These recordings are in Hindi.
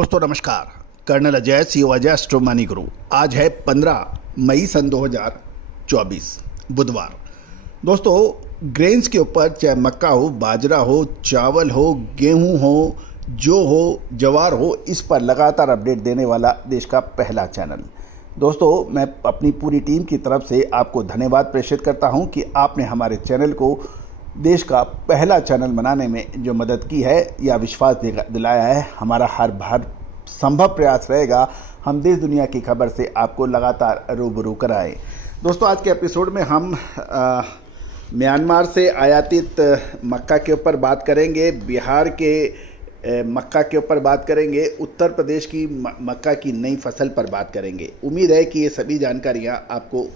दोस्तों नमस्कार। Colonel Ajay CO Ajay Astro Money Guru. आज है 15 मई सन 2024 बुधवार। दोस्तों ग्रेन्स के ऊपर चाहे मक्का हो, बाजरा हो, चावल हो, गेहूं हो, जो हो, जवार हो, इस पर लगातार अपडेट देने वाला देश का पहला चैनल। दोस्तों मैं अपनी पूरी टीम की तरफ से आपको धन्यवाद प्रेषित करता हूं कि आपने हमारे चैनल को देश का पहला चैनल बनाने में जो मदद की है या विश्वास दिलाया है। हमारा हर संभव प्रयास रहेगा हम देश दुनिया की खबर से आपको लगातार रूबरू कराएं। दोस्तों आज के एपिसोड में हम म्यांमार से आयातित मक्का के ऊपर बात करेंगे, बिहार के मक्का के ऊपर बात करेंगे, उत्तर प्रदेश की मक्का की नई फसल पर बात करेंगे। उम्मीद है कि ये सभी जानकारियां आपको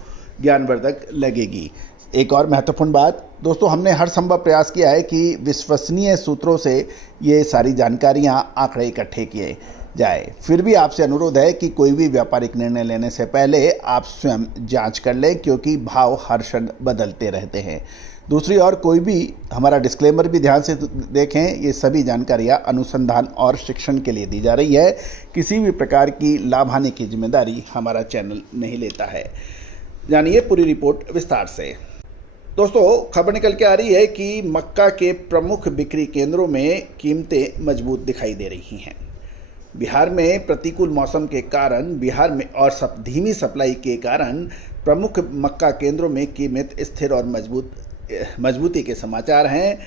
ज्ञानवर्धक लगेगी। एक और महत्वपूर्ण बात दोस्तों, हमने हर संभव प्रयास किया है कि विश्वसनीय सूत्रों से ये सारी जानकारियां, आंकड़े इकट्ठे किए जाए। फिर भी आपसे अनुरोध है कि कोई भी व्यापारिक निर्णय लेने से पहले आप स्वयं जांच कर लें, क्योंकि भाव हर क्षण बदलते रहते हैं। दूसरी ओर कोई भी हमारा डिस्क्लेमर भी ध्यान से देखें। ये सभी जानकारियां अनुसंधान और शिक्षण के लिए दी जा रही है। किसी भी प्रकार की लाभ हानि की जिम्मेदारी हमारा चैनल नहीं लेता है। जानिए पूरी रिपोर्ट विस्तार से। दोस्तों खबर निकल के आ रही है कि मक्का के प्रमुख बिक्री केंद्रों में कीमतें मजबूत दिखाई दे रही हैं। बिहार में प्रतिकूल मौसम के कारण और धीमी सप्लाई के कारण प्रमुख मक्का केंद्रों में कीमत स्थिर और मजबूती के समाचार हैं।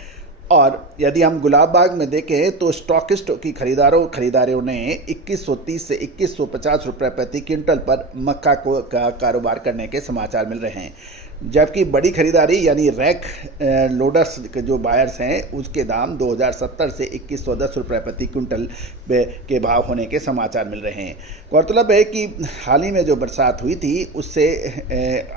और यदि हम गुलाब बाग में देखें तो स्टॉकिस्ट की खरीदारों ने 2130 से 2150 रुपये प्रति क्विंटल पर मक्का का कारोबार करने के समाचार मिल रहे हैं। जबकि बड़ी खरीदारी यानी रैक लोडर्स के जो बायर्स हैं उसके दाम 2070 से 2110 रुपये प्रति क्विंटल के भाव होने के समाचार मिल रहे हैं। गौरतलब है कि हाल ही में जो बरसात हुई थी उससे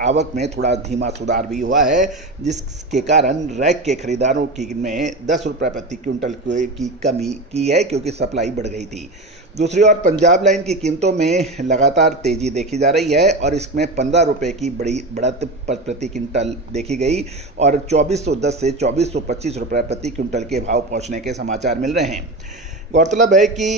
आवक में थोड़ा धीमा सुधार भी हुआ है, जिसके कारण रैक के खरीदारों की में 10 रुपये प्रति क्विंटल की कमी की है, क्योंकि सप्लाई बढ़ गई थी। दूसरी ओर पंजाब लाइन की कीमतों में लगातार तेजी देखी जा रही है और इसमें 15 रुपये की बड़ी बढ़त प्रति क्विंटल देखी गई और 2410 से 2425 रुपये प्रति क्विंटल के भाव पहुंचने के समाचार मिल रहे हैं। गौरतलब है कि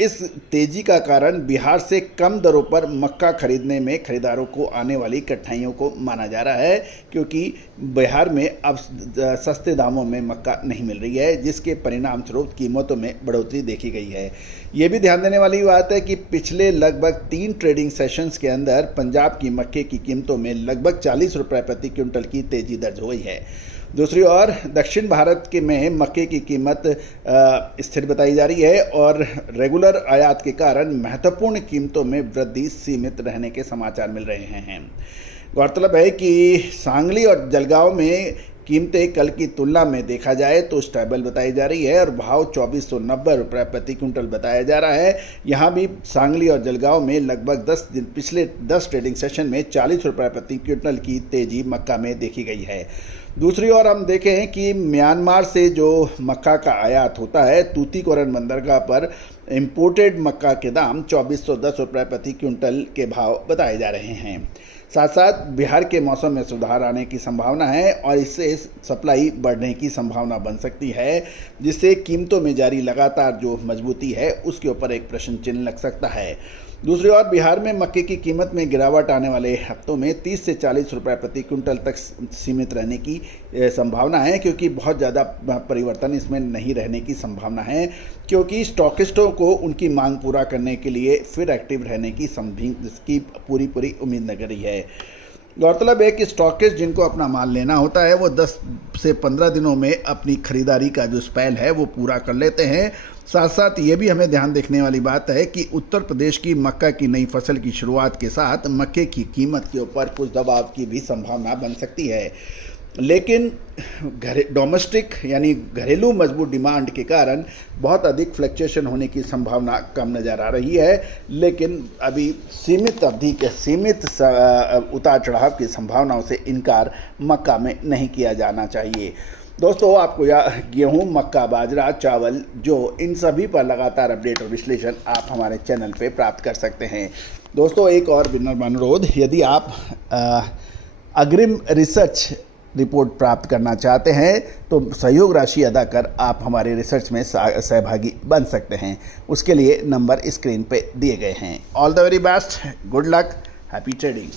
इस तेजी का कारण बिहार से कम दरों पर मक्का खरीदने में खरीदारों को आने वाली कठिनाइयों को माना जा रहा है, क्योंकि बिहार में अब सस्ते दामों में मक्का नहीं मिल रही है, जिसके परिणाम स्वरूप कीमतों में बढ़ोतरी देखी गई है। ये भी ध्यान देने वाली बात है कि पिछले लगभग 3 ट्रेडिंग सेशंस के अंदर पंजाब की मक्के की कीमतों में लगभग 40 रुपये प्रति क्विंटल की तेजी दर्ज हुई है। दूसरी ओर दक्षिण भारत के में मक्के की कीमत स्थिर बताई जा रही है और रेगुलर आयात के कारण महत्वपूर्ण कीमतों में वृद्धि सीमित रहने के समाचार मिल रहे हैं। गौरतलब है कि सांगली और जलगांव में कीमतें कल की तुलना में देखा जाए तो स्टेबल बताई जा रही है और भाव 2490 रुपये प्रति क्विंटल बताया जा रहा है। यहाँ भी सांगली और जलगांव में लगभग पिछले 10 ट्रेडिंग सेशन में 40 रुपये प्रति क्विंटल की तेजी मक्का में देखी गई है। दूसरी ओर हम देखें कि म्यांमार से जो मक्का का आयात होता है, तूतीकोरन बंदरगाह पर इंपोर्टेड मक्का के दाम 2410 रुपये प्रति क्विंटल के भाव बताए जा रहे हैं। साथ साथ बिहार के मौसम में सुधार आने की संभावना है और इससे सप्लाई बढ़ने की संभावना बन सकती है, जिससे कीमतों में जारी लगातार जो मजबूती है उसके ऊपर एक प्रश्न चिन्ह लग सकता है। दूसरी ओर बिहार में मक्के की कीमत में गिरावट आने वाले हफ्तों में 30 से 40 रुपये प्रति क्विंटल तक सीमित रहने की संभावना है, क्योंकि बहुत ज़्यादा परिवर्तन इसमें नहीं रहने की संभावना है, क्योंकि स्टॉकिस्टों को उनकी मांग पूरा करने के लिए फिर एक्टिव रहने की पूरी उम्मीद लग रही है। गौरतलब है कि स्टॉकिस्ट जिनको अपना माल लेना होता है वो 10 से 15 दिनों में अपनी खरीदारी का जो स्पेल है वो पूरा कर लेते हैं। साथ साथ ये भी हमें ध्यान देखने वाली बात है कि उत्तर प्रदेश की मक्का की नई फसल की शुरुआत के साथ मक्के की कीमत के ऊपर कुछ दबाव की भी संभावना बन सकती है, लेकिन डोमेस्टिक यानी घरेलू मजबूत डिमांड के कारण बहुत अधिक फ्लक्चुएशन होने की संभावना कम नज़र आ रही है। लेकिन अभी सीमित अवधि के सीमित उतार चढ़ाव की संभावनाओं से इनकार मक्का में नहीं किया जाना चाहिए। दोस्तों आपको गेहूं, मक्का, बाजरा, चावल जो इन सभी पर लगातार अपडेट और विश्लेषण आप हमारे चैनल पे प्राप्त कर सकते हैं। दोस्तों एक और विनम्र अनुरोध, यदि आप अग्रिम रिसर्च रिपोर्ट प्राप्त करना चाहते हैं तो सहयोग राशि अदा कर आप हमारे रिसर्च में सहभागी बन सकते हैं। उसके लिए नंबर स्क्रीन पे दिए गए हैं। All the very best, good luck, happy trading.